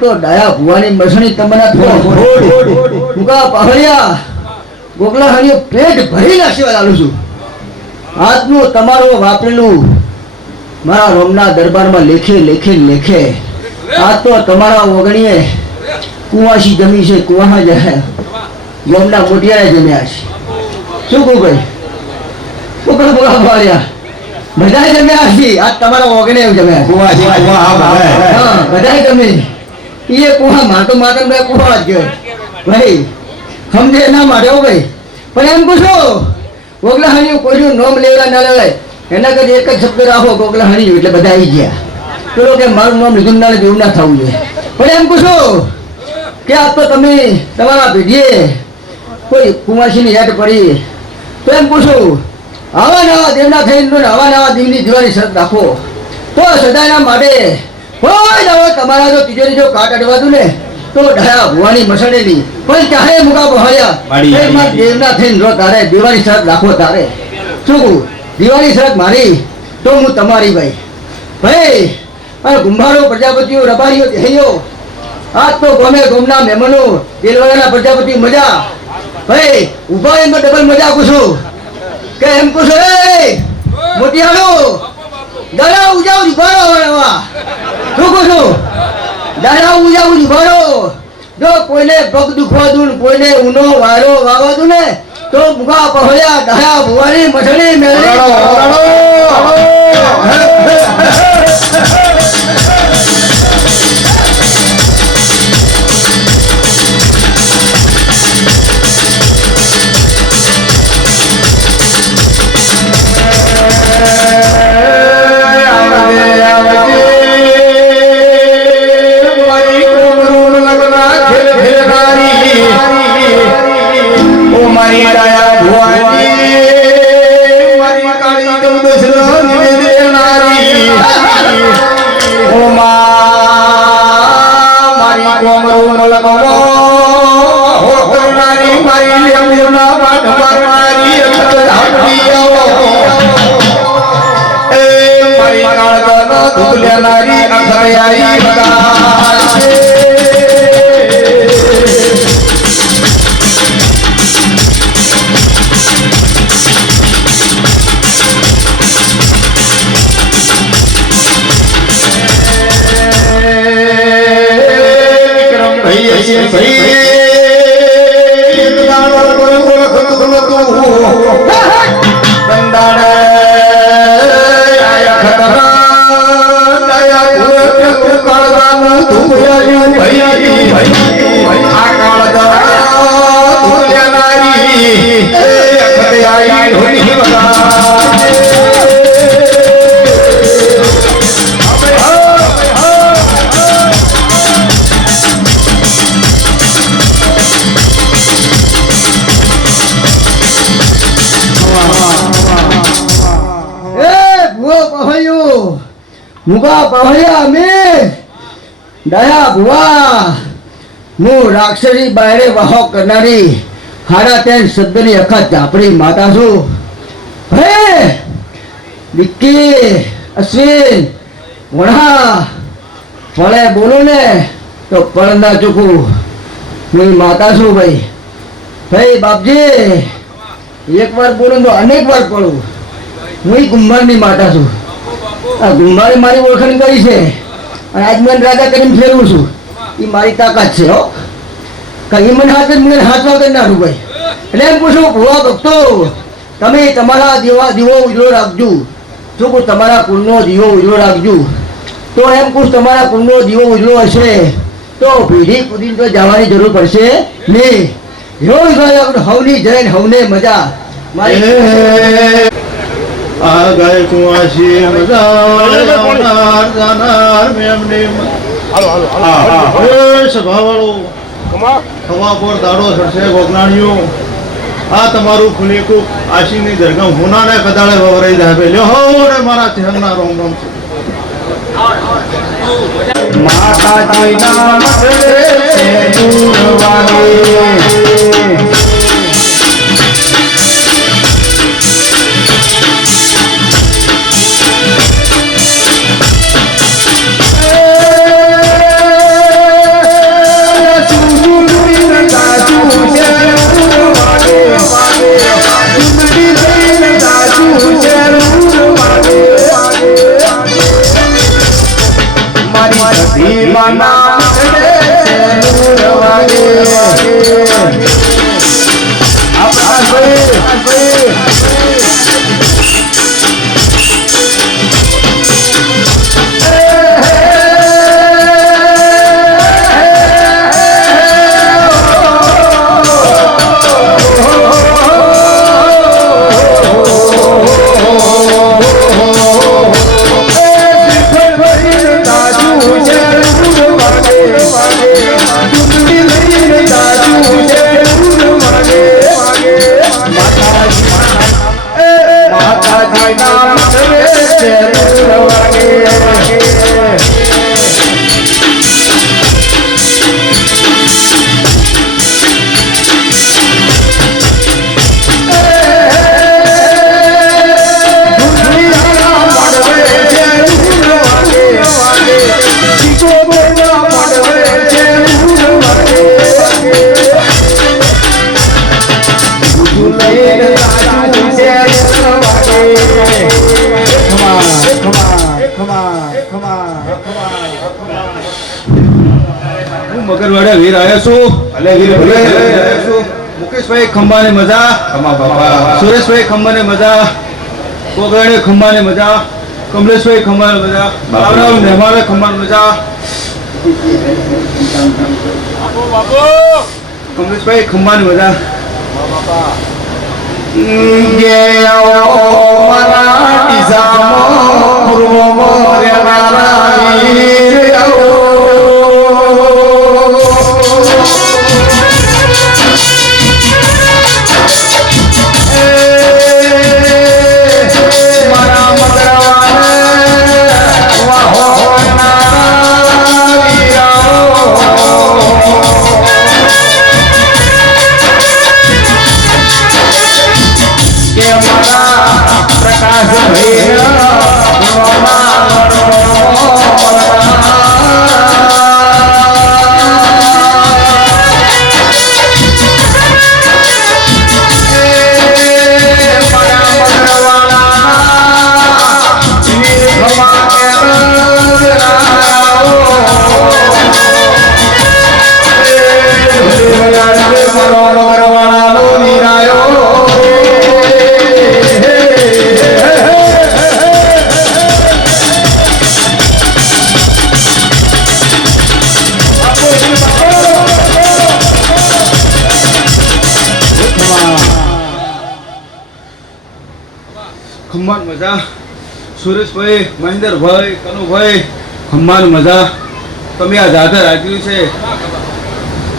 તો ડાયા ભુવાની મસણી તમને મુકા પહળિયા ગોગલા હણીઓ પેટ ભરીને આશીર્વાદ આલું છું. આજનું તમારું વાપરેલું મારા રોમના દરબારમાં લેખે લેખે લેખે આજ તો તમારા ઓગણીએ કુવાસી જમી છે. કુવા જાય ગોમના મોટિયાએ જમ્યા છે. શું કહું ભાઈ? શું કહું પહળિયા? બધાય જમ્યા છે. આજ તમારા ઓગણે જમ્યા બધાય ગમે એ કુવા માટો માટો બે કુવા જ ભાઈ સમજે ના માટે હો ભાઈ. પણ એમ પૂછો ગોગલા હણિયું કોઈનું નોમ લેવા ના લેવાય એના કરતા એક જ શબ્દ રાખો ગોગલા હણિયું એટલે બધા આવી ગયા. પેલો કે મારું નામ લીધું ના એવું ના થવું જોઈએ. પણ એમ પૂછો કે આપ તો તમે તમારા પેઢીએ કોઈ કુમાસીની યાદ પડી તો એમ પૂછું આવા નવા દેવના થઈને આવા નવા દેવની દીવાની શરત રાખો તો સદાયના માટે કોઈ નવો તમારા જો તિજોરી જો કાટ અડવાતું ને તો ડાયા ભુવાની મસણેલી પણ ચાહે મુકા પહળિયા દેવના થઈને જો તારે દિવાળી શરત રાખો તારે શું કહું? દિવાળી શરત મારી તો હું તમારી ભાઈ ભાઈ. અને કુંભારો પ્રજાપતિઓ રબારીઓ દેહીઓ આજ તો ગમે ગોમના મહેમાનો દેલવાડાના પ્રજાપતિ મજા ભાઈ ઉભા એમાં ડબલ મજા પૂછું કે એમ પૂછો એ મોટિયાળો દાડા ઉજાવ ઉભારો શું કહું છું? દાડા ઉજાવ ઉભારો જો કોઈને પગ દુખવા દઉં કોઈને ઊનો વારો વાવા દઉં ને તો મુકા પહળિયા ડાયા ભુવાની મસણી મેળવી મુકા પહળિયા અમે ડાયા ભુવા હું રાક્ષસી બાયરે વાહો કરનારી હાડા તેન શબ્દની અખત ઝાપડી માતા છું. હે વિક્કી અશ્વિન વણા ફળે બોલું ને તો ફળ ના ચૂકું. હું માતા છું ભાઈ. ભાઈ બાપજી એક વાર બોલું તો અનેક વાર પડું. હું કુંભારની માતા છું. આ ગુંભારે મારી ઓળખાણ કરી છે અને આજ મને રાજા કરીને ફેરવું છું. એ મારી તાકાત છે હો. કઈ મને હાથ મને હાથમાં કરી નાખું ભાઈ. એટલે એમ પૂછું ભુવા ભક્તો તમે તમારા દીવો ઉજળો રાખજો. શું કહું? તમારા કુળનો દીવો ઉજળો રાખજો. તો એમ પૂછ તમારા કુળનો દીવો ઉજળો હશે તો પેઢી કુદીને તો જવાની જરૂર પડશે નહીં. હવની જૈન હવને મજા મારી આ ગાય કુવાસી મજાનાર જાનાર મેમને સભાવાળો હવા પર દાડો ચડશે ગોગલાણીઓ. આ તમારું ફુલેકું આશીની દરગાહ હોનાને કદાળે વવરાઈ જાય લ્યો હો ને મારા ચહેરના રોમ રોમ છે. માતાજી નામ છે કરવાડે વીર આવ્યા છું અલે વીર ભલે આવ્યા છું. મુકેશભાઈ ખંભાને મજા, ખમા બાપા સુરેશભાઈ ખંભાને મજા, કોગળે ખંભાને મજા, કમલેશભાઈ ખંભાને મજા, બાબરાવ મહેમાને ખંભાને મજા, કમલેશભાઈ ખંભાને મજા. ખમ્માન મજા, સુરેશભાઈ, મહેન્દ્રભાઈ, કનુભાઈ, ખમ્માન મજા. તમે આ જાતર રાખ્યું છે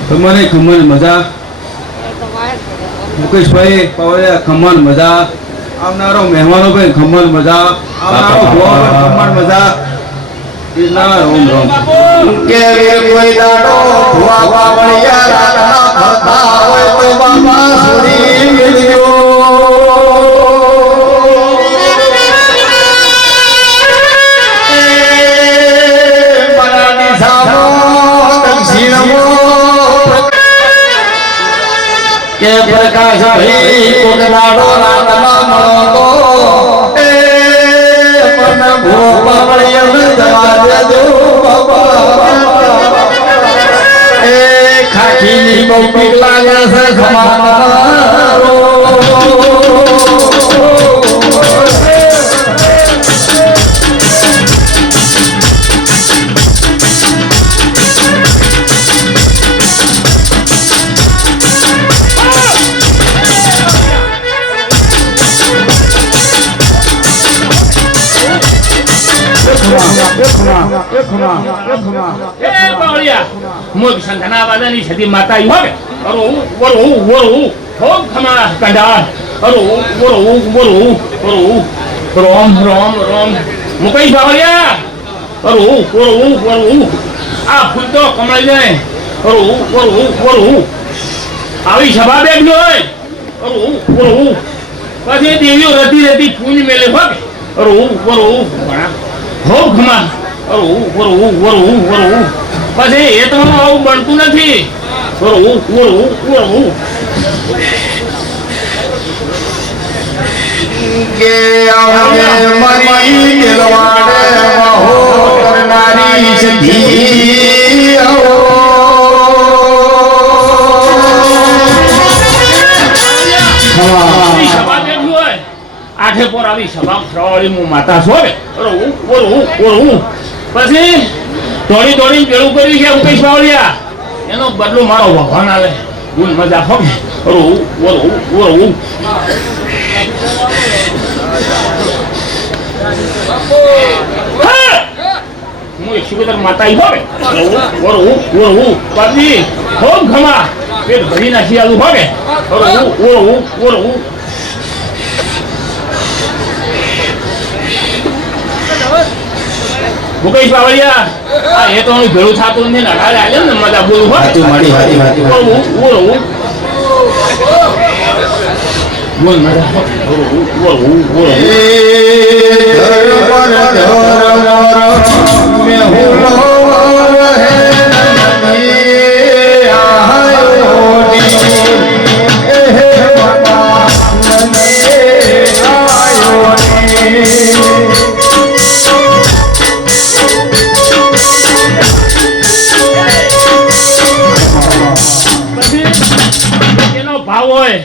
તમને ખમ્માન મજા. મુકેશભાઈ પાવડિયા ખમ્માન મજા. આવનારો મહેમાનો ભાઈ ખમ્માન મજા. આવનારો ભોગ ખમ્માન મજા. ના રોમ રોમ કે વીર કોઈ દાડો ભુવા બાવળિયા રાતના ફરતા હોય તો બાબા સુરી મિલજો. કે પ્રકાશ ભાઈ કોકરાડો રાતના મળતો એ પણ ભોપા વળિયને જવા દેજો બાબા. એ ખાખીની બહુ પીક લાગે છે ખમારો. મોગ સંધના વાદાની સદી માતા હોય અરો વરો વરો હોગ ખમા કંડા અરો વરો વરો વરો રોમ રોમ રોમ મુકેશ બાવળિયા અરો વરો વરો આ ફૂલ તો કમાઈ જાય અરો વરો વરો આવી સભા બેઠી હોય અરો વરો પછી દેવીઓ રતી રતી ફૂલ મેલે હોય અરો વરો ઘણા હોગ ખમા અરો વરો વરો વરો પછી એ તો આવું બનતું નથી. કે આવને મરી દિલવાડે મહો કરનારી સધી આવો. આઠે પર આવી સભા ફરવાળી હું માતા છો પછી દોડી દોડી પેલું કર્યું છે મુકેશ બાવળિયા એનો બદલો મારો ભગવાન આવે ગુણ મજા ફગે હું એક સુગેદર માતા હોય પછી ખૂબ ઘમા પેટ ભરી નાખી આલું હોય મુકેશ બાવળિયા આ એ તો ભેળું થતું નથી ને અડાડે આલે ને મજા બોલું હોય બોલ મજા ભાવ હોય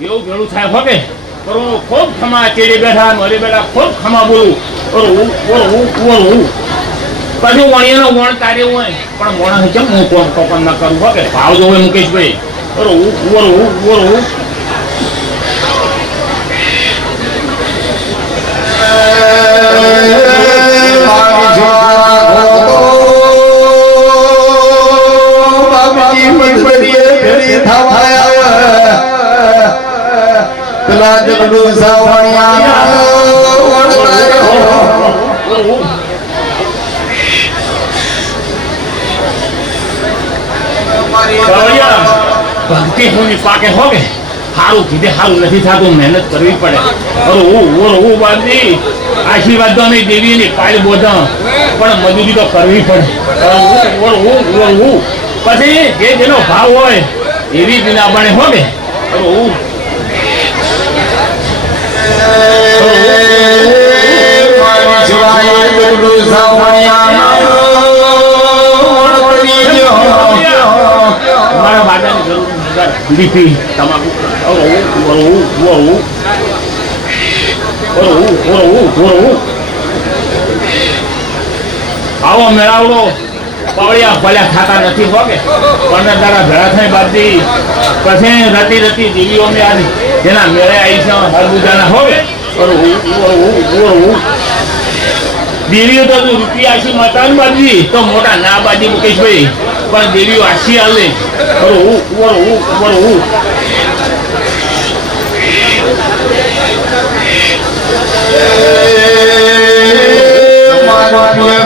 એવું ભેળું થાય હોકે પણ હું ખૂબ ખમા ચેડી બેઠા મરી બેઠા ખૂબ ખમા બોલું ઓરું પછી વણિયાનો વણ તારે હોય પણ મોણા કેમ હું કોણ ના કરું હોકે ભાવ જો હોય મુકેશભાઈ ઓરું પેલા જગડું સાવણિયા ભક્તિ હોની પાકે હોગે સારું કીધે સારું નથી થતું મહેનત કરવી પડે હું બાંધી આશીર્વાદ તો અમે દેવીની પાય બોધા પણ મજૂરી તો કરવી પડે પછી જે જેનો ભાવ હોય એવી વિના બને હોગે મારા બાદાની જરૂર લીપી તમાકુ આવો મેળાવડો પાવડિયા ભલ્યા ખાતા નથી હોગે પણ તારા ભેળા થઈ બાદથી પછી રતી દેવીઓ અમે આજ જેના મેળે આવી છે હરબુજાના હોગે દેવીઓ તો રૂપિયા આશી માતા બાજી તો મોટા ના બાજી મુકેશભાઈ પણ દેવીઓ આશી હાલે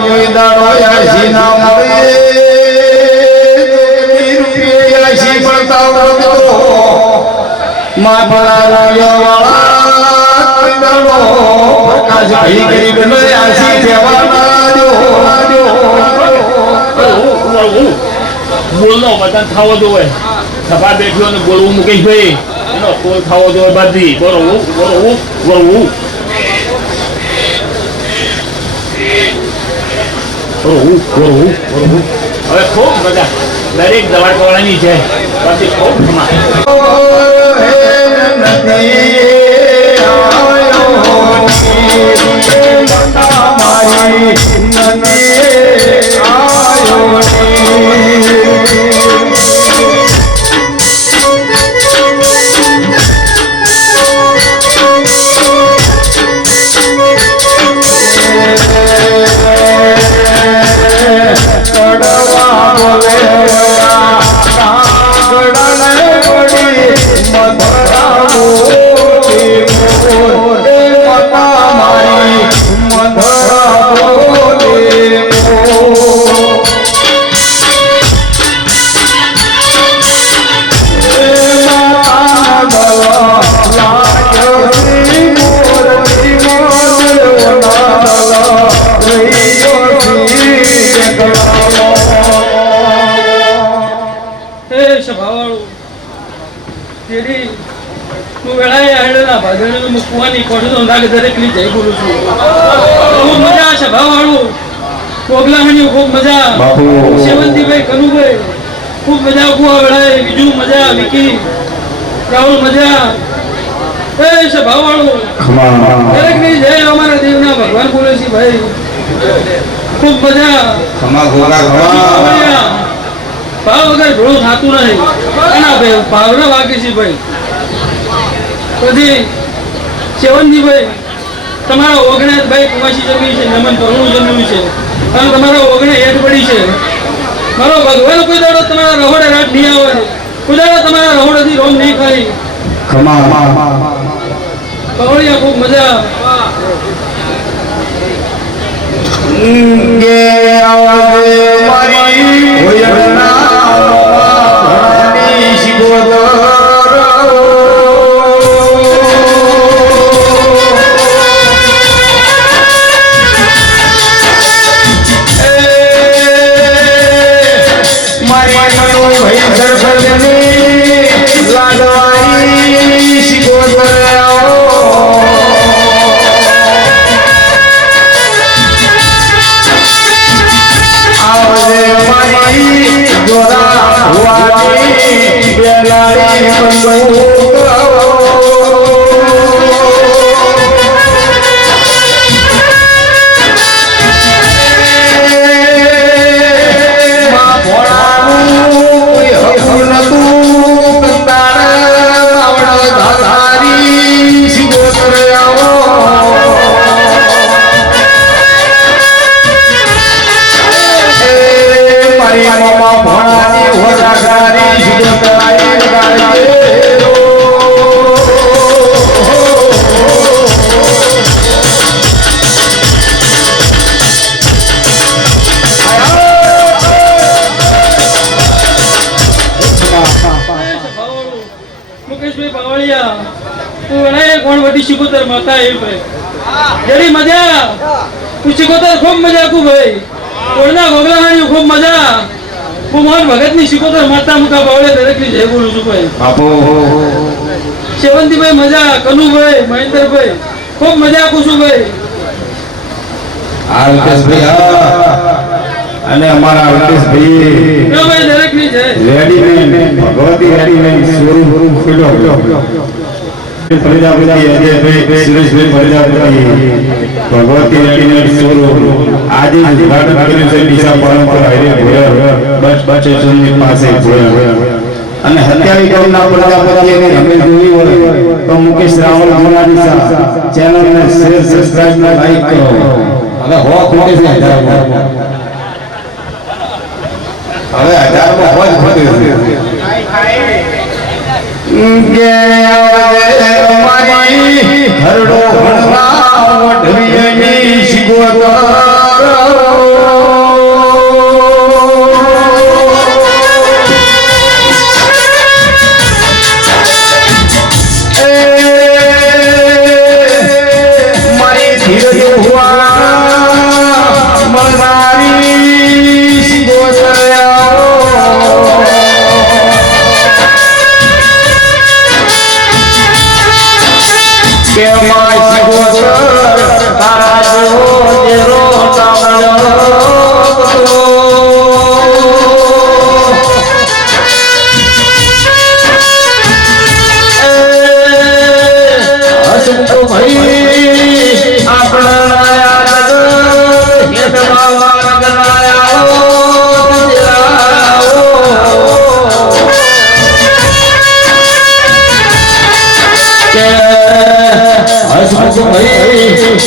કોઈ દાડો આશી ના મળે આશી પડતા મારા વાળા કોઈ દાડો પ્રકાશ ભાઈ ગરીબ ને આશી દેવાના બોલનો વતન થવો જોઈએ સભા બેઠ્યો ને બોલવું મુકેશભાઈ એનો કોલ થવો જોઈએ બધી બરોવું હવે ખૂબ મજા દરેક દવાડવાળાની છે પછી ખૂબ ધમાલ દરેકની જય બોલું છું ખૂબ મજા સભા વાળું કોગલાહણી ખૂબ મજા સેવંતીભાઈ કનુભાઈ ખૂબ મજા કુવા વેળાએ બીજું મજા વિકી રાહુલ મજા એ સભા વાળું દરેકની જય અમારા દેવના ભગવાન બોલે છે ભાઈ ખૂબ મજા ભાવ વગર ઘણું થતું નહીં એના ભાઈ ભાવના વાગે છે ભાઈ પછી સેવનજીભાઈ તમારા ઓગણે ભાઈ કુમાસી જમી છે નમન પરણું જમ્યું છે અને તમારા ઓગણે હેઠ પડી છે મારો ભગવાન કોઈ દાડો તમારા રહોડે રાત નહીં આવે કોઈ દાડો તમારા રહોડેથી રોમ નહીં ખાઈ કવળિયા ખૂબ મજા આવો લાડી મુકેશભાઈ બાવળિયા તું એને કોણ બધી શિકોતર માતા એ ભાઈ જેડી મજા તું શિકોતર ખૂબ મજા કુ ભાઈ કોણના ગોગલાહાની ખૂબ મજા હું મોહન ભગતની શિકોતર માતા મુકા બાવળિયા દરેકની જય બોલું છું ભાઈ બાપુ સેવંતીભાઈ મજા કનુભાઈ મહેન્દ્રભાઈ ખૂબ મજા કુ છું ભાઈ અને અમારા અલ્કેશભાઈ કયો ભાઈ દરેકની જય રેડીમેડ ભગવતી રેડીમેડ શોરૂમ ખુલ્લો પ્રજાપતિ અજયભાઈ સુરેશભાઈ પ્રજાપતિ ભગવતી રેડીમેડ શોરૂમ આજે ઉદ્ઘાટન કર્યું છે ડીસા પાલનપુર હાઈવે બસ સ્ટેશનની પાસે અને હત્યાવી ગામના પ્રજાપતિને અમે જોઈ હોય તો મુકેશ રાવલ મોનાલિસા ચેનલને શેર સબસ્ક્રાઇબ ને લાઈક કરો હવે હો મુકેશ ને હવે 1000 માં હોય ખોટી અમારી હરડો ભણવા વઢવીની શિગોતર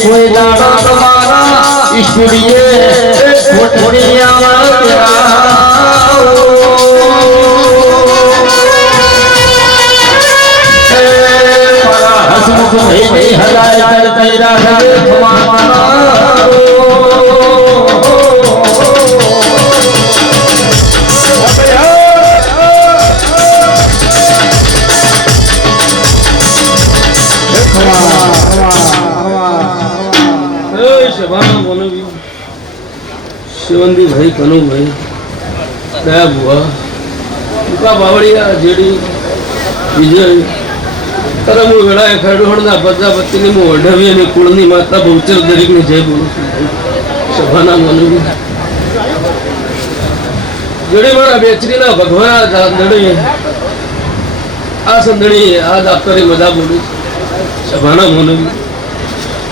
कोई दादा तुम्हारा इसलिए छोटिया हसमुख भाई हजाए कर तेरा तुम्हारा शिवंदी भाई कनु भाई दया बुआ मुका बावड़िया जेडी विजय तरम वेळा खडोडना प्रजापतिनी मो वढवी आणि कुळनी माता बहुचर दरेकने जय बोलू सभाना मनवी जेडी मारा बेचरीना भगवान संदणी आ संदणी आ दाप्तरी मजा बोलू सभाना मनवी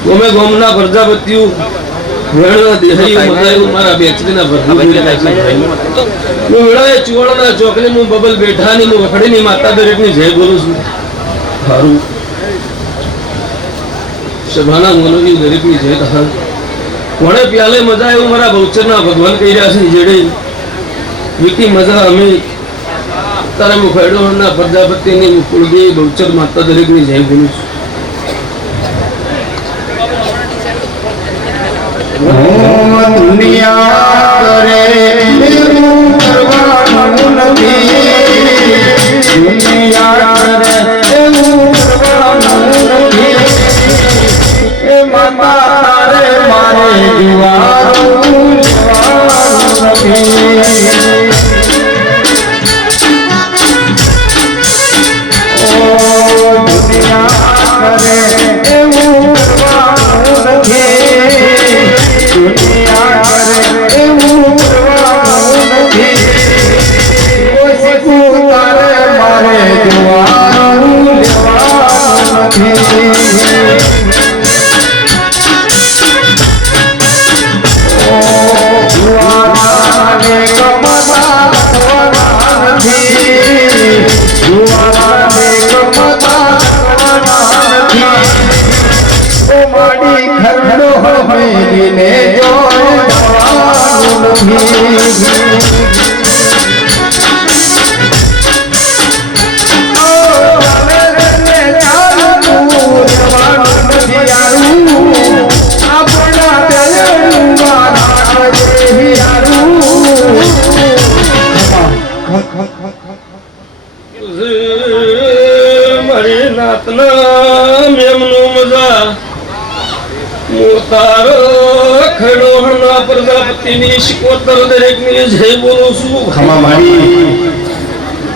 गोमे गोमना प्रजापतियो વેળા દેહી મગાયું મારા બેચરીના ભરભૂરી નાખી હું વેળાએ ચુવાડના ચોકની હું બબલ બેઠાની હું વખડીની માતા દરેકની જય બોલું છું હારું સભાના મોનોની દરેકની જય કહા કોણે પ્યાલે મજા આવ્યું મારા બહુચરના ભગવાન કહી રહ્યા છે જેડે વિકી મજા અમે તારે હું ખેડોના પ્રજાપતિની કુળદેવી બહુચર માતા દરેકની જય બોલું છું दुनिया करे करवानुं नथी दुनिया करे करवानुं नथी ए माता रे मारे जीवानुं नथी ओ दुनिया करे એવું કરવાનું નથી दुनिया करे એવું કરવાનું નથી મારે જોવાનું લેવાનું નથી જુવાને ગમતા નથી જુવાને ગમતા ઓ માડી ખરડો મેલીને જોવાનું નથી મારી નાતના મેમનો મજા મોતારો ખડોહણના પ્રજાપતિની શિકોતર દરેકની જય બોલું છું ખમા મારી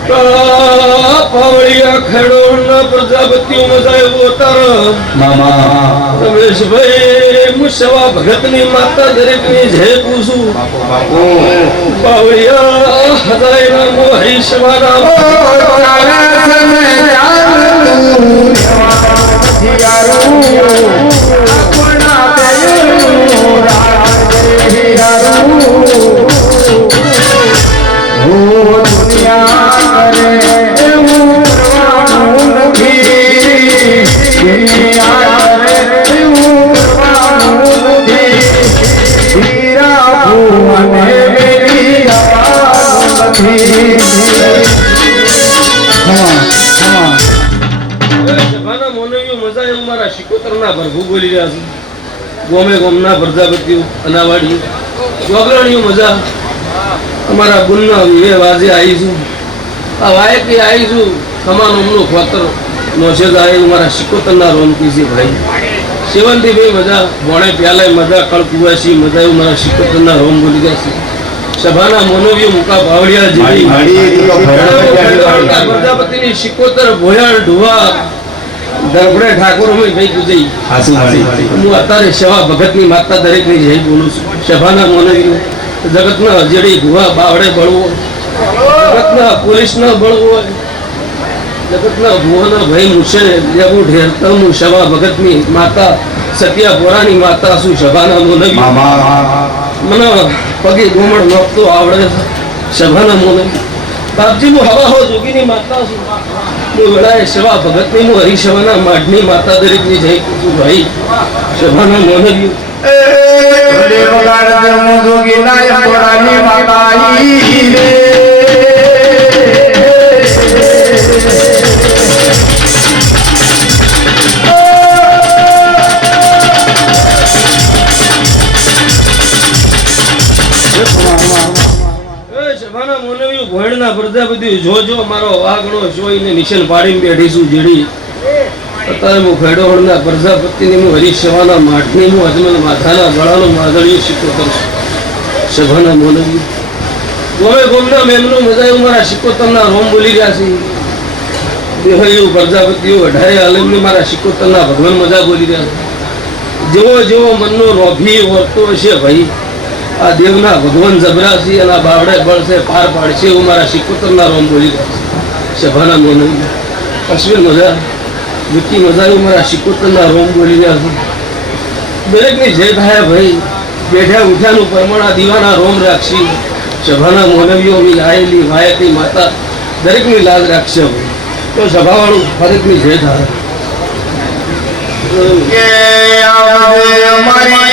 પાવળિયા ખડોહણના પ્રજાપતિઓ મજા એવો તારો મામા રમેશભાઈ મુસવા ભગતની માતા દરેકની જય પૂછું પાવળિયા હદાયના મોહી સવાના બોલી રહ્યા છે ગોમે ગોમના પ્રજાપતિઓ અનાવાડી વગરણીઓ મજા અમારા ગુણના વિવે વાજે આવીશું આ વાયકે આવીશું તમારો અમનો ખોતર નોશેદ આવી મારા શિકોતરના રોનકી છે ભાઈ સેવંતીભાઈ મજા ભોણે પ્યાલાય મજા કળકુવાસી મજા એવું મારા શિકોતરના રોમ બોલી ગયા છે સભાના મોનવીઓ મુકા ભાવડિયા જેવી પ્રજાપતિની શિકોતર ભોયાળ ઢુવા દરબડે ઠાકોર અમે ભાઈ પૂજાઈ હું અત્યારે સેવા ભગતની માતા દરેકની જય બોલું છું સભાના મોનવીઓ જગતના અજેડી ભુવા બાવડે બળવો જગતના પોલીસના બળવો જગતના ભુવાના ભાઈ મુશે લેવું ઢેરતા હું સભા ભગતની માતા સત્યાપોરાની માતા છું સભાના મોનવી મને પગે ગોમણ નોખતો આવડે છે સભાના મોનવી બાપજી હું હવા હો જોગીની માતા છું હું વેળાએ સેવા ભગતની હું હરિસભાના માઢની માતા દરેકની જય પૂછું ભાઈ સભાના મોનવીઓ ભોયણના પ્રજાપતિ જો મારો વાઘણો જોઈને નિશાન પાડીને બેઠીશું જેડી અત્યારે હું ખેડોહણના પ્રજાપતિની હું હરીશવાના માઠની હું અજમલ માથાના ગળાનો માધળીઓ શિકોતર છું સભાના મોનવી ગોમે ગોમના મેમનું મજા એવું મારા શિકોતરના રોમ બોલી રહ્યા છે દેહયું પ્રજાપતિઓ અઢારે આલમની મારા શિકોતરના ભગવાન મજા બોલી રહ્યા છે જેવો જેવો મનનો રોભી વર્તો હશે ભાઈ આ દેવના ભગવાન જબરાસી અને બાવડે બળશે પાર પાડશે એવું મારા શિકોતરના રોમ બોલી રહ્યા છે સભાના મોનવી અશ્વિન મજા વિકી મજા એવું મારા શિકોતરના રોમ બોલી રહ્યા છે દરેકની જય થાય ભાઈ બેઠા ઉઠ્યાનું પરમાણા દીવાના રોમ રાખશી સભાના મોનવીઓ મી આયેલી વાયતી માતા દરેકની લાજ રાખશે તો સભાવાળું દરેકની જય થાય કે અમારા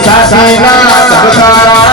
સાસીના સબકારાઓ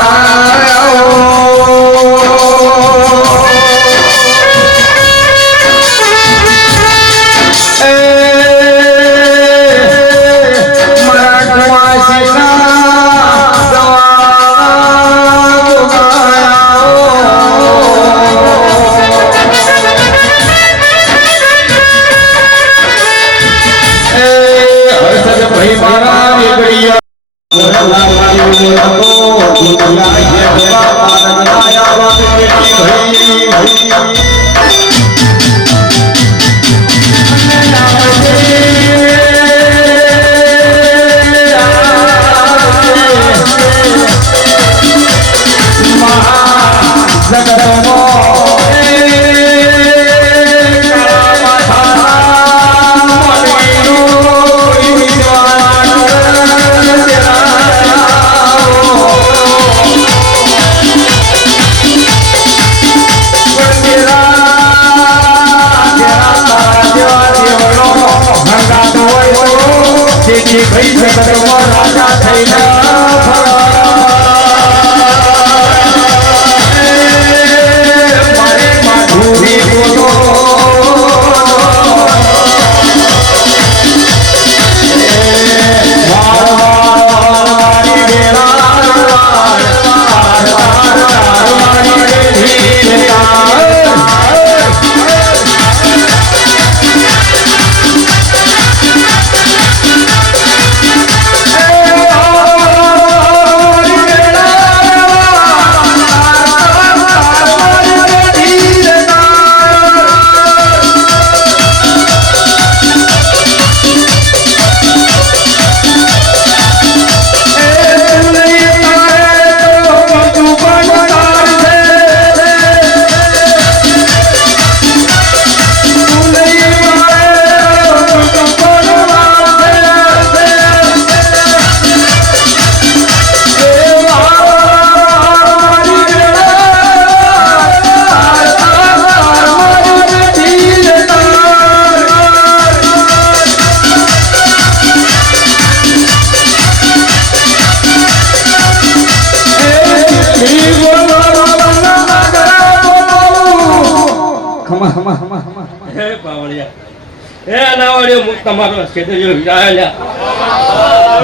તમારો છેતરીઓ વિરાયા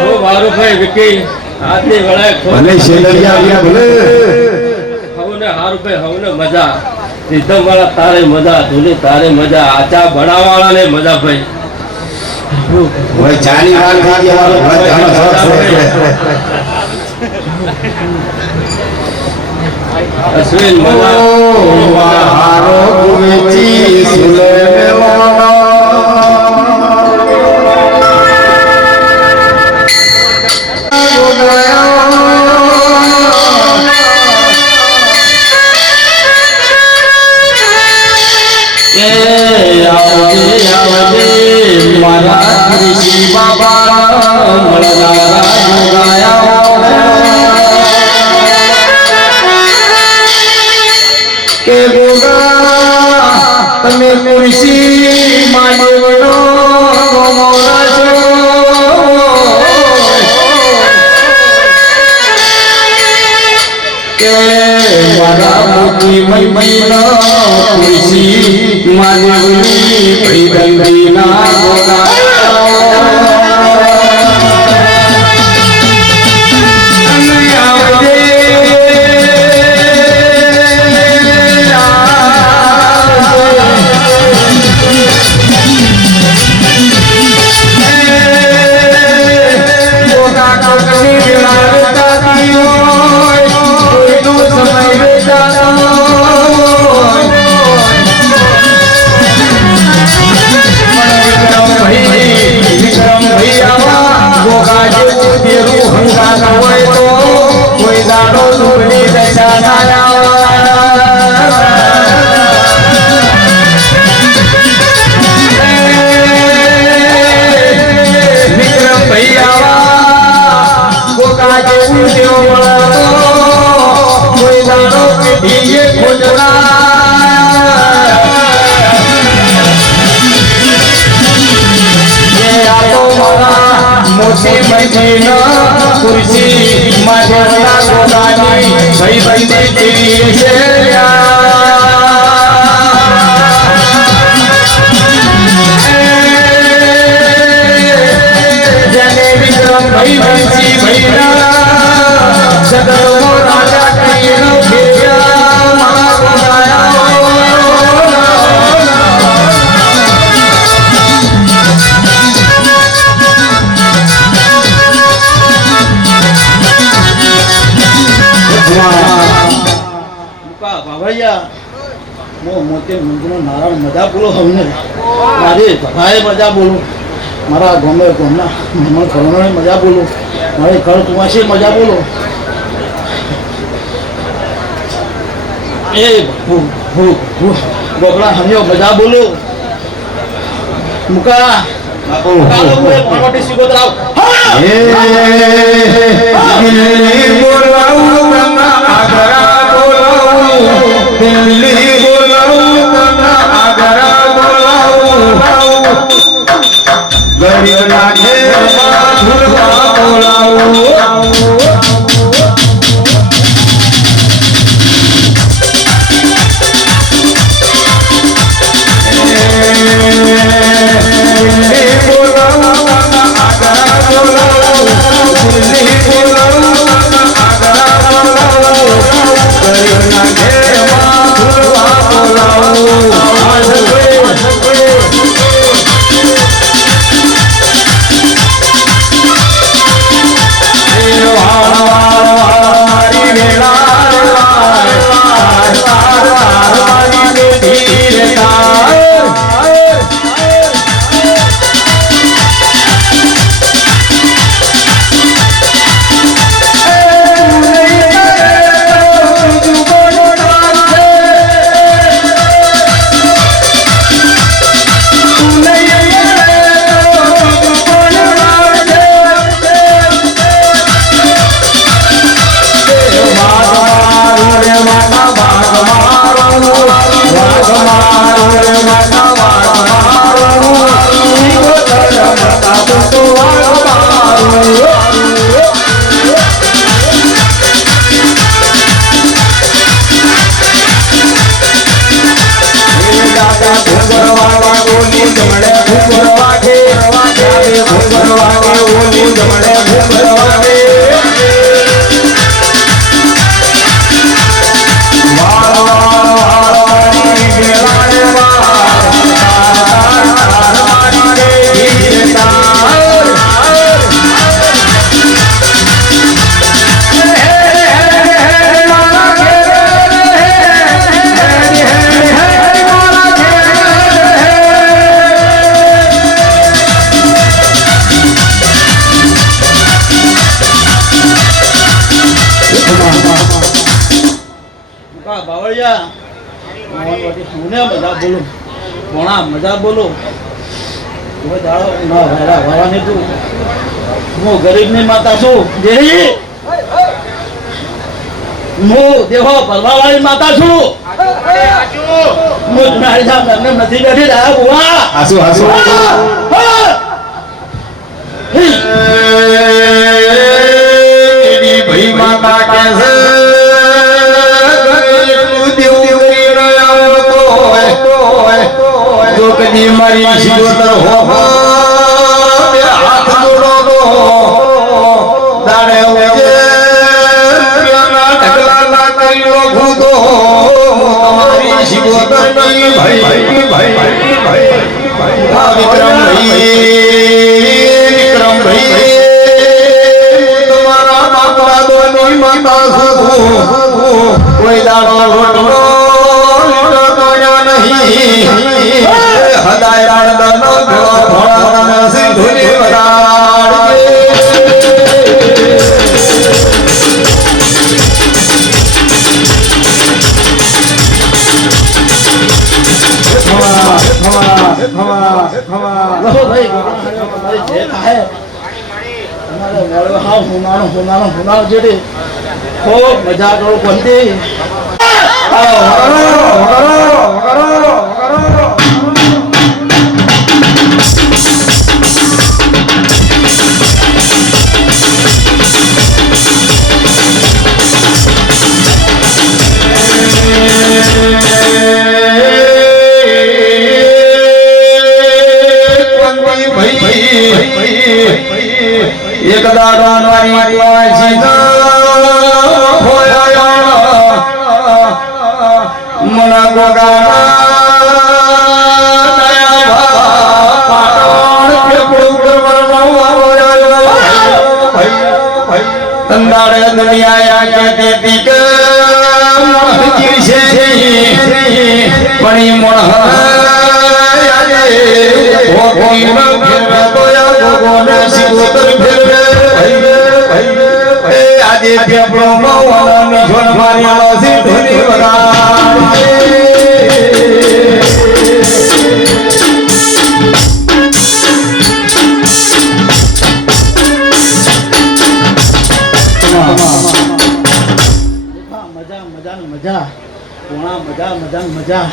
ઓ મારો ભાઈ વિકી આટલી વળાય ભલે શેલરિયા આવ્યા ભલે હવને હારું ભાઈ હવને મજા રીધમ વાળા તારે મજા ધૂની તારે મજા આચા બનાવવાળા ને મજા ભાઈ ભાઈ ચાલી વાર થઈ ગયા ભાઈ અશ્વિન મજા હારો ગુવેચી સુલે મેવાનો તમે કુર્સી માનવનો કે મારા મોટી મહિમા કુર્સી માનવની ભૈરંગીના ખુરશી મચીના ખુરશી માજરના ગોદાની ભાઈ ભાઈ દેવી છે જને વિક્રમ ભાઈ ભાઈ ભાઈના સદરો રાજા કહીનો ખેયા મા ગોદાયા બાબૈયા મોતે મંદિરનો નારાયણ મજા બોલો હમને મારી ભાઈ મજા બોલું મારા ગામના મહેમાન ફરવાને મજા બોલું મારી ઘર કુવાસી મજા બોલો એ ગોગલા હમ્યો મજા બોલો મુકા કાલો કોઈ મોટી સિગોતરાવ દિલ્હી બોલાવું આગરા બોલાવું દિલ્હી બોલાવું આગરા બોલાવું ગરીબ લાગે ધુરવા બોલાવું મજા બોલો વાળાને તું હું ગરીબની માતા છું દેહી હું દેહો ભરવાવાળી માતા છું હું મારી સામે નથી બેઠી રહ્યા બુઆ હાસુ હાસુ એની ભાઈ માતા કે છે જો કદી મારી શિરોતર હો બે હાથ જોડો દો દાડે ઉજે પ્યાના ઢગલા કર્યો ભૂતો તમારી શિરોતર નહીં ભાઈ ભાઈ આ વિક્રમ ભાઈ તમારા માતા દોની માતા છું કોઈ દાડો રોટલો હદાય રાણદનો ભેળો ભોળા સિંધુની વગાડે ખૂબ મજા કરો બનતી તંદાડે દુનિયા કે દેતી કે મહજીર છે પણી મોણ આજે ઓકી ન ફેરવે તો ગોગોને સિકોતર ફેરવે એ આજે પેપળો મવાનો જોન મારી લોસી ધોની વગાડે મજા કોણા મજા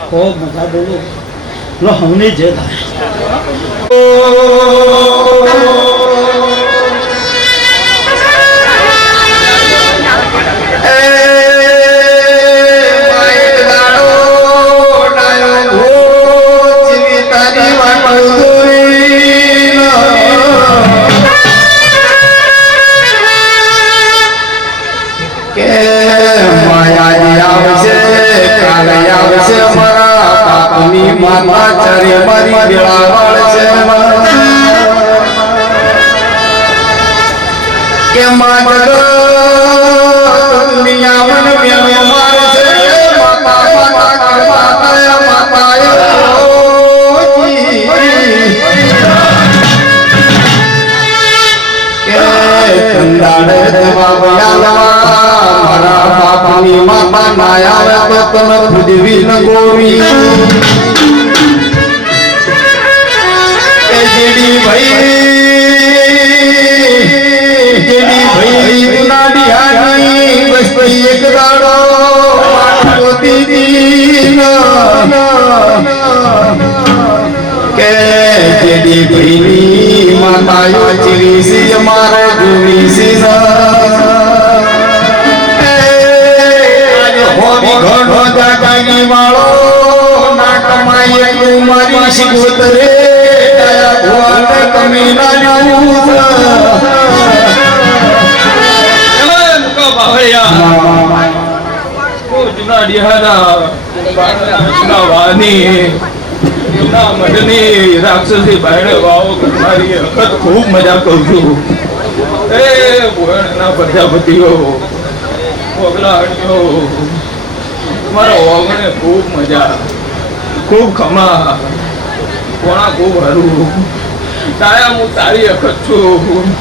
ખૂબ મજા બોલું લો હવની જે માતા ચારે મારી બેળાવાળ છે કે માતા દુનિયા મન મેલો માર છે માતા કે કંડાળે મારા બાપની માતા ના આવે તો તને ખુદવી ન ગોવી જેડી ભાઈ ગુનાડી હાની બસ ભાઈ એક દાડો જોતી દી કે જેડી ભાઈની માતાયો ચીરી અમારે જોવી સી હોવી ઘણો જાગી વાળો ના કમાય તું મારી શિકોતરે રાક્ષસી બાયણે વાવો કરનારી વખત ખૂબ મજા કરું છું એ ભોયણના પ્રજાપતિઓ ઓગલાણીઓ મારા ઓગણે ખૂબ મજા ખૂબ ખમા કોણા ખૂબ હારું તાયા હું તારી વખત છું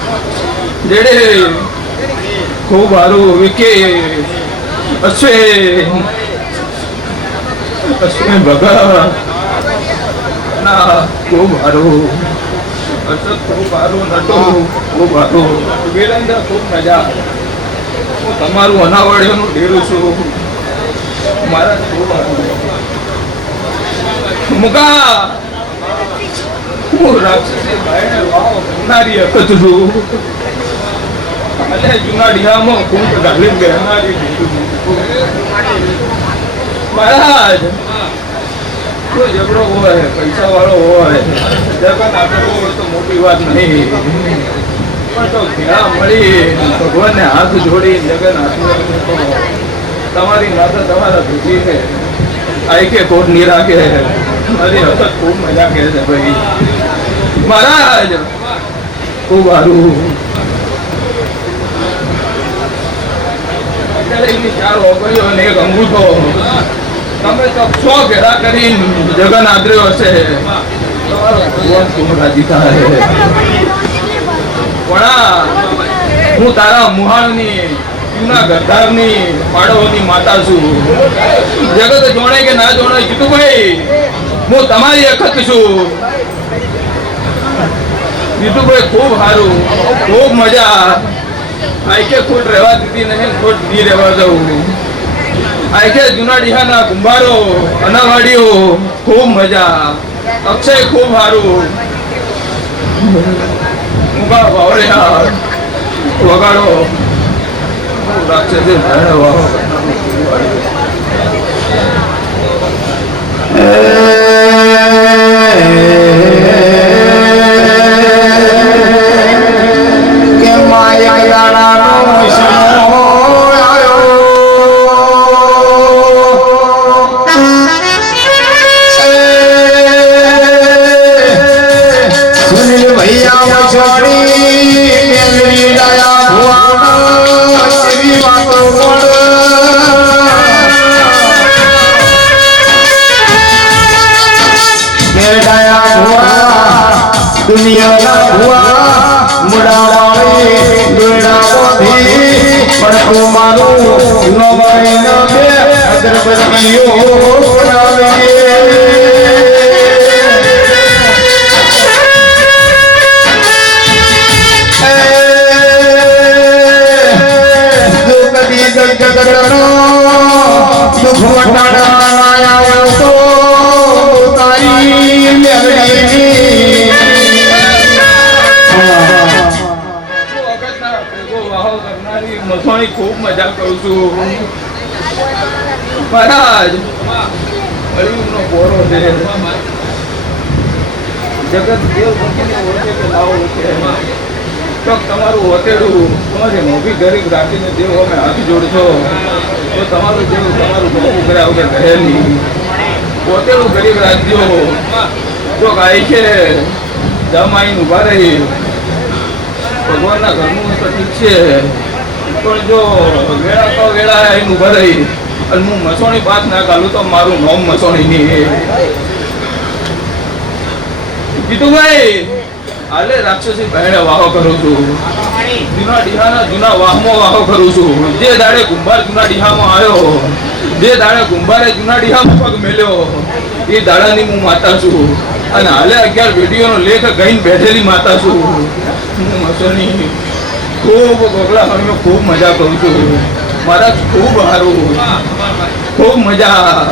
જેડે ખૂબ હારું વિકે અશ્વે ભગત ના ખૂબ હારું અસત ખૂબ હારું નટો ખૂબ હારું વિરેન્દ્ર ખૂબ મજા હું તમારું અનાવડ્યોનું ડેરું છું મારા ખૂબ હારું મુકા હું રાક્ષસી બાયણે વાવો કરનારી વખત છું અને જૂના ડીહામાં ખૂબ ગાલી બેહનારી મહારાજ કોઈ ઝઘડો હોય પૈસા વાળો હોય જગન આપેલો હોય તો મોટી વાત નહીં પણ તો ઘેરા મળી ભગવાનને હાથ જોડી જગન હાથમાં તમારી માતા તમારા ધૂતીને આઈકે કોટ નહીં રાખે મારી વખત ખૂબ મજા કહે છે ભાઈ મહારાજ ખૂબ સારું ચાર ઓગળીઓ અને એક અંગૂઠો તમે તો 100 ભેળા કરીને જગન આદર્યો હશે તમારો ભગવાન ખૂબ રાજી થાય હું તારા મુહાણની જૂના ગરદારની પાડોની માતા છું જગત જોણે કે ના જોણે જીતુભાઈ હું તમારી વખત છું જીતુભાઈ ખૂબ સારું ખૂબ મજા આઈકે ખોટ રહેવા દીધી નહીં ખોટ નહીં રહેવા દઉં આઈકે જૂના ડીહાના કુંભારો અનાવાડીઓ ખૂબ મજા અક્ષય ખૂબ સારું મુકા વાવડ્યા વગાડો રાક્ષસી કે માયા દાણાનો મારું નવાઈના બે અગરબત્તીઓ મસોણી ખૂબ મજા કરું છું મહારાજ અળીનો બોરો છે જગત દેવ ભક્તિને ઓળખે કે લાવો છે તો તમારું હોતેડું તમારી મોભી ગરીબ રાખીને દેવ અમે હાથ જોડશો તો તમારું જેવું તમારું ગમું કર્યા વગર રહે નહીં હોતેડું ગરીબ રાખજો તો ગાય છે જમાઈને ઉભા રહી ભગવાનના ઘરનું તો ઠીક છે પણ જો વેળા તો વેળા આવીને ઉભા રહી અને હું મસોણી પાસ ના કાઢું તો મારું નામ મસોણી નહીં જીતુભાઈ હાલે રાક્ષસી પહેણે વાહો કરું છું જૂના ડીહાના જૂના વાહમાં વાહો કરું છું જે દાડે કુંભાર જૂના ડીહામાં આવ્યો જે દાડે કુંભારે જૂના ડીહામાં પગ મેલ્યો એ દાડાની હું માતા છું અને હાલે 11 પેઢીઓનો લેખ ગઈને બેઠેલી માતા છું હું મસોણી ખૂબ ગોગલા હણીઓ ખૂબ મજા કરું છું મારા ખૂબ સારું ખૂબ મજા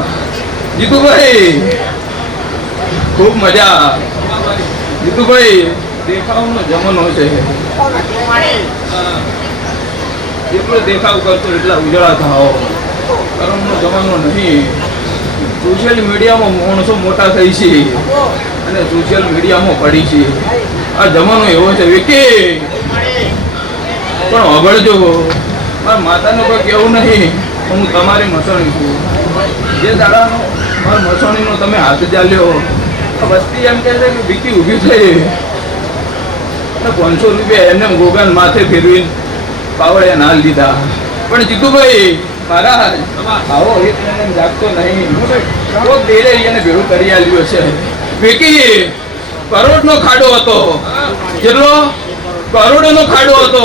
જીતુભાઈ ખૂબ મજા જીતુભાઈ દેખાવનો જમાનો છે જેટલો દેખાવ કરતો એટલા ઉજળા થાઓ કરમનો જમાનો નહીં સોશિયલ મીડિયામાં માણસો મોટા થઈ છે અને સોશિયલ મીડિયામાં પડી છે આ જમાનો એવો છે વિકી પણ અગળજો મારા માતાનું કોઈ કેવું નહીં હું તમારી મસોણી છું જે દાડાનો મારા મસોણીનો તમે હાથ ચાલ્યો વસ્તી એમ કહે છે કે બીકી ઊભી થઈ 500 રૂપિયા એમને ગોગાન માથે ફેરવીને પાવડે ના લીધા પણ જીતુભાઈ મહારાજ આવો હિત એને જાગતો નહીં કોક દેરે એને ભેળું કરી આલ્યો છે વિકી કરોડનો ખાડો હતો કેટલો કરોડોનો ખાડો હતો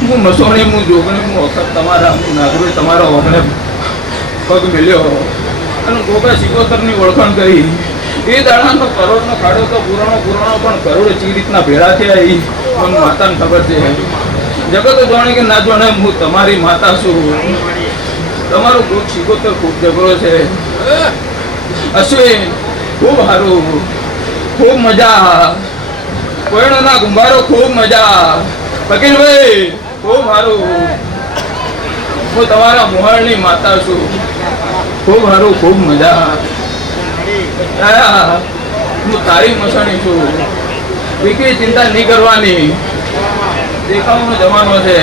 હું મસોણી હું જોગણી હું વખત તમારા હું નાગરોય તમારા વગણે પગ મેલ્યો અને ગોગા સિકોતરની ઓળખાણ કરી એ દાડાનો કરોડનો ખાડો તો પુરાણો પણ કરોડ ચી રીતના ભેળા થયા એ મને માતાને ખબર છે જગત જાણે કે ના જાણે હું તમારી માતા છું તમારો ગોગ સિકોતર ખૂબ જબરો છે અશ્વિન ખૂબ સારું ખૂબ મજા કોઈના ગુંભારો ખૂબ મજા વકીલભાઈ ખૂબ સારું હું તમારા મોહળની માતા છું ખૂબ સારું ખૂબ મજા હું તારી મસણી છું વિકી ચિંતા નહીં કરવાની દેખાવનો જમાનો છે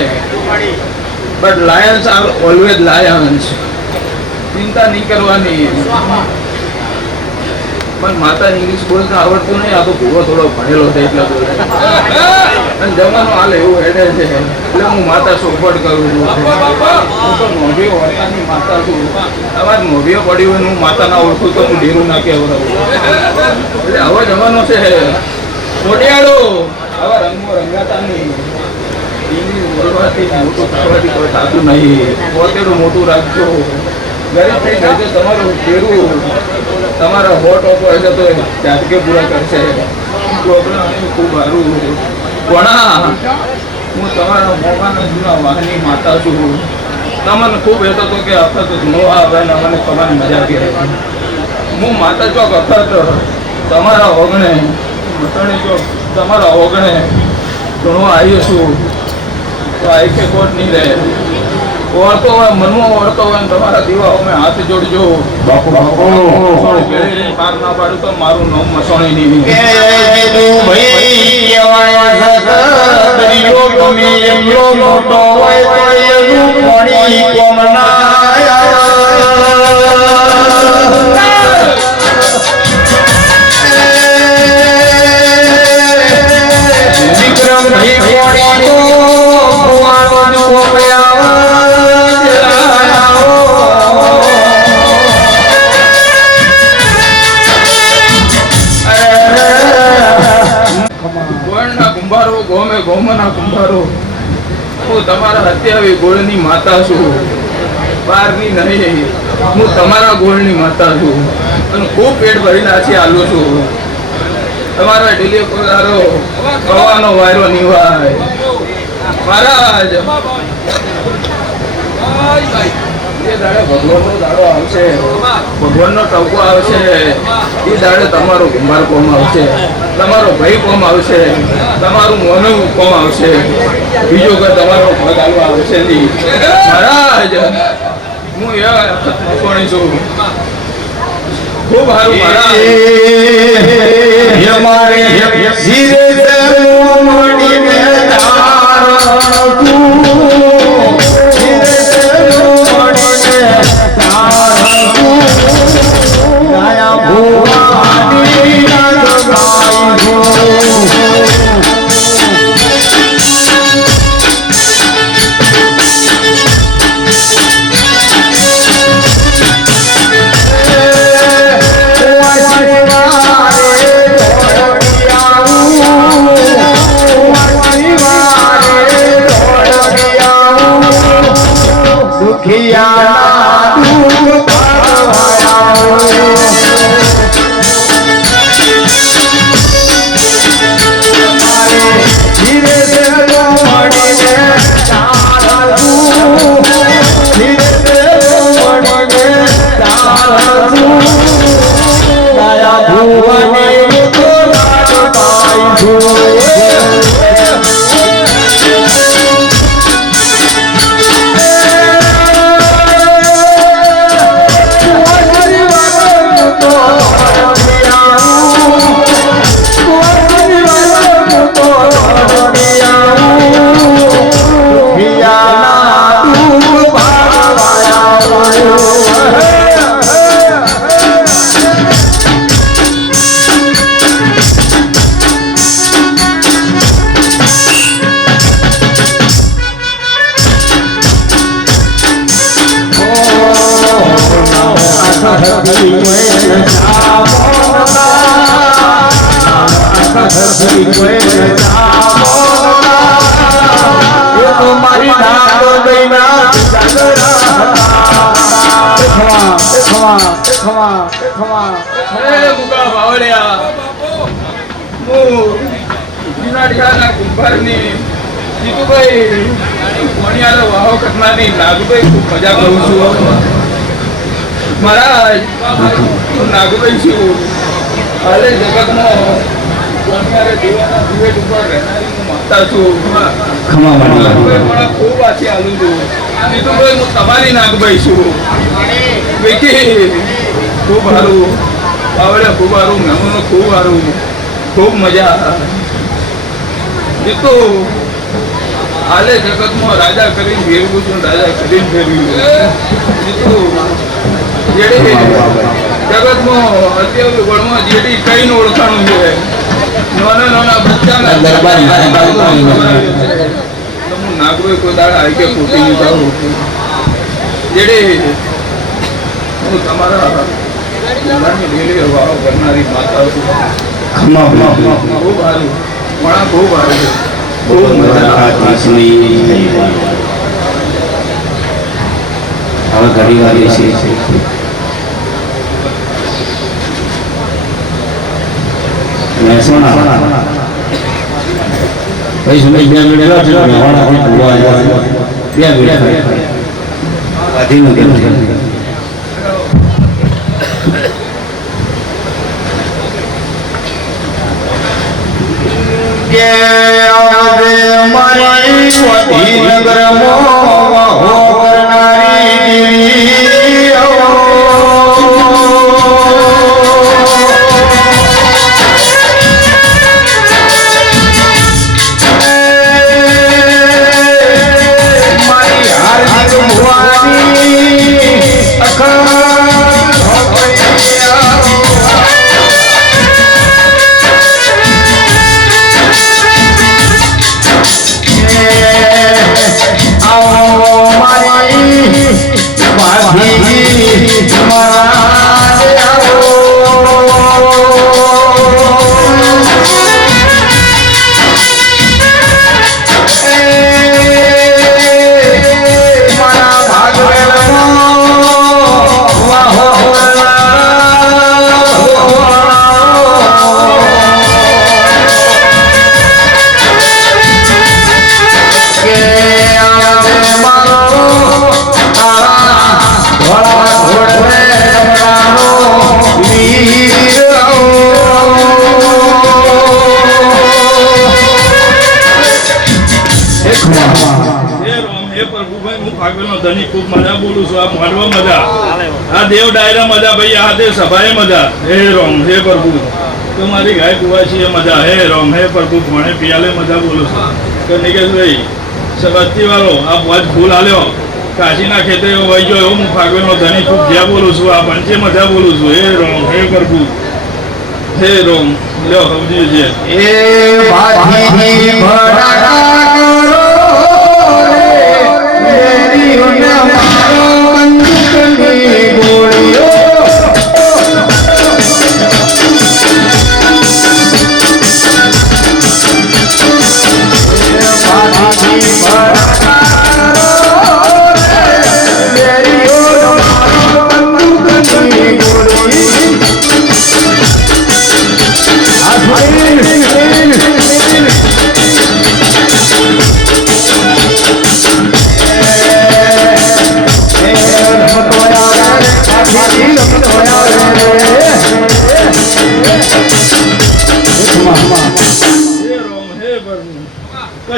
but Lions are always Lions ચિંતા નહીં કરવાની પણ માતા ઇંગ્લિશ બોલતા આવડતું નહીં આ તો પૂરો થોડો ભણેલો છે એટલે બોલે અને જમાનો હાલ એવું હેડે છે એટલે હું માતા સપોર્ટ કરું છું હું તો મોભીઓ વાર્તાની માતા છું અમારી મોભીઓ પડી હોય હું માતા ના ઓળખું તો હું ડેરું ના કહેવડાવું એટલે આવો જમાનો છે મોટિયાળો આવા રંગો રંગાતા નહીં ઇંગ્લિશ બોલવાથી મોટું થવાથી કોઈ થતું નહીં પોતેનું મોટું રાખજો ગરીબ થઈ જાય તમારું ડેરું તમારા હોટ ઓપો હશે તો જાતકે પૂરા કરશે ખૂબ સારું કોણા હું તમારા મોગાના જૂના વાહની માતા છું તમને ખૂબ હતો તો કે અખત નો આવે ને મને તમારી મજા કે હું માતા ચોક અખત તમારા ઓગણે મટણી ચોક તમારા ઓગણે ઘણો આવ્યો છું તો આઈકે કોટ નહીં રહે ઓળતો હોય મનમાં ઓળતો હોય તમારા દીવા અમે હાથ જોડજો બાપુ બાપુ પાર ના પાડું તો મારું નામ મસોણી નહીં ગોમના કુંભારો હું તમારા અત્યારે ગોળની માતા છું, બહારની નહીં. હું તમારા ગોળની માતા છું અને ખૂબ પેટ ભરીને આછી આલું છું. તમારા ઢીલે કોદારો કવાનો વાયરો નિવાય મહારાજ. એ દાડે ભગવાનનો દાડો આવશે, ભગવાનનો ટકો આવશે. એ દાડે તમારો કુંભાર કોમ આવશે, તમારો ભાઈ કોમ આવશે, તમારું મોનું કોમ આવશે. બીજો કે તમારો પગ આવવા આવશે નહીં. મહારાજ હું એવા કોણી છું. ખૂબ સારું મહારાજ. મહારાજ હું નાગભાઈ છું. હાલે જગતમાં માતા છું. ખૂબ આછી આલું છું. જીતુભાઈ હું તમારી નાગભાઈ છું. ખૂબ સારું આવડે, ખૂબ સારું મહેમાનો, ખૂબ સારું, ખૂબ મજા. જીતુ હાલે જગતમાં રાજા કરીને ફેરવું છું, રાજા કરીને ફેરવ્યું. જેડી જગતમાં અત્યારે વડમાં જેડી કઈ નું ઓળખાણું છે. નાના નાના બચ્ચાના નાગરોય કોઈ દાડા આવી કે ખોટી નહીં થવું. જેડી હું તમારા ડેલી વાવ કરનારી માતા છું. ખૂબ સારું વણા, ખૂબ સારું છે, ખૂબ મજા. હવે ઘણી વાર છે મહેસાણા ભાઈ સમય 2 મિનિટ આવો ફાગવેલનો ધણી ખૂબ મજા બોલું છું. આ માંડવા મજા, આ દેવ ડાયરા મજા ભાઈ, આ તે સભાએ મજા. હે રોમ હે પ્રભુ, તો મારી ગાય કુવાશી મજા. હે રોમ હે પ્રભુ, ભણે પિયાલે મજા બોલું છું. કે નિકેશભાઈ સબસ્તી વાળો આ બહુ ફૂલ આલ્યો કાશીના ખેતરે વહી ગયો એવું હું ફાગવેલનો ધણી ખૂબ જ્યાં બોલું છું. આ પંચે મજા બોલું છું. હે રોમ હે પ્રભુ હે રોમ. લ્યો સમજી છે એ ભાજી ભડાકા કરો રે મેરીઓને મારો બંદૂકની ગોળીઓ ભાજી ભડાકા કરો રે મેરીઓને મારો બંદૂકની ગોળી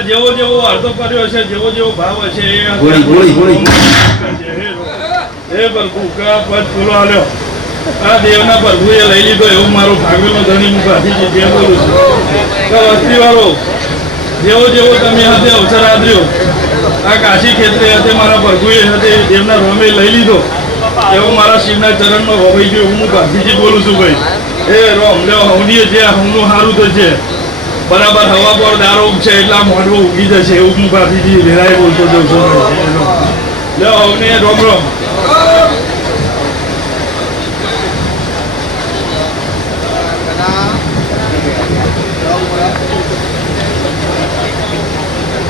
જેવો જેવો અર્ધો કર્યો છે, જેવો જેવો ભાવ હશે એ હે પ્રભુ કા પદ ફૂલો આલ્યો આ દેવના પ્રભુએ લઈ લીધો એવું મારો ફાગવેલનો ધણી હું કાઢી જે બોલું છું. તો વસ્તી વાળો જેવો જેવો તમે હાથે અવસર આદર્યો આ કાશી ક્ષેત્રે હાથે મારા પ્રભુએ હાથે દેવના રોમે લઈ લીધો એવું મારા શિવના ચરણમાં વવાઈ ગયો હું કાઢી બોલું છું ભાઈ. એ રોમ લ્યો હવનીએ જે હવનું સારું તો છે બરાબર હવા પર દારો છે એટલા મોઢવો ઉગી જશે એવું હું કાઢી વેરાય બોલતો જઉં છું. લ્યો હવની રોમ રોમ.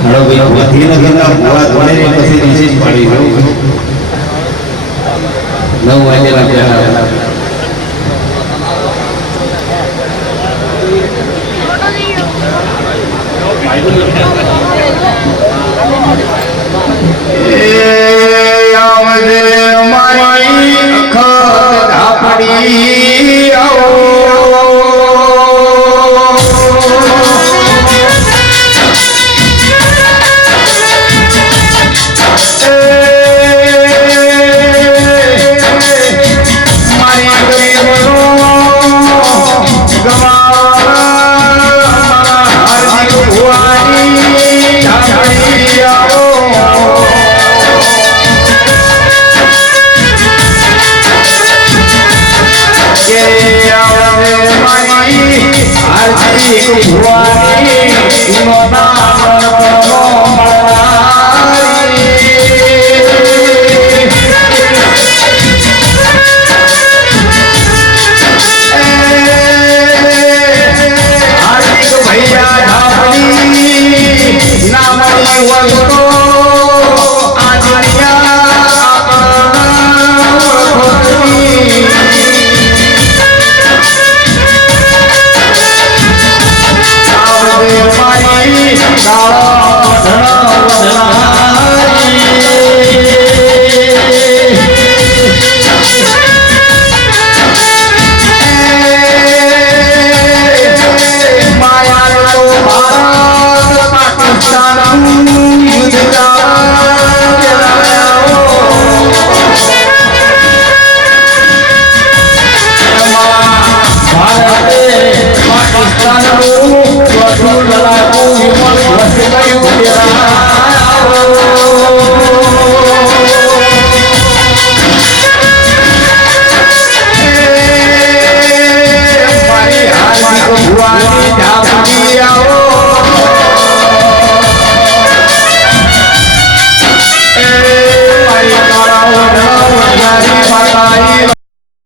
હાલો ભાઈ ગાંધીનગરના ભુવા ધોળેને પછી મેસેજ પાડી 9 વાગે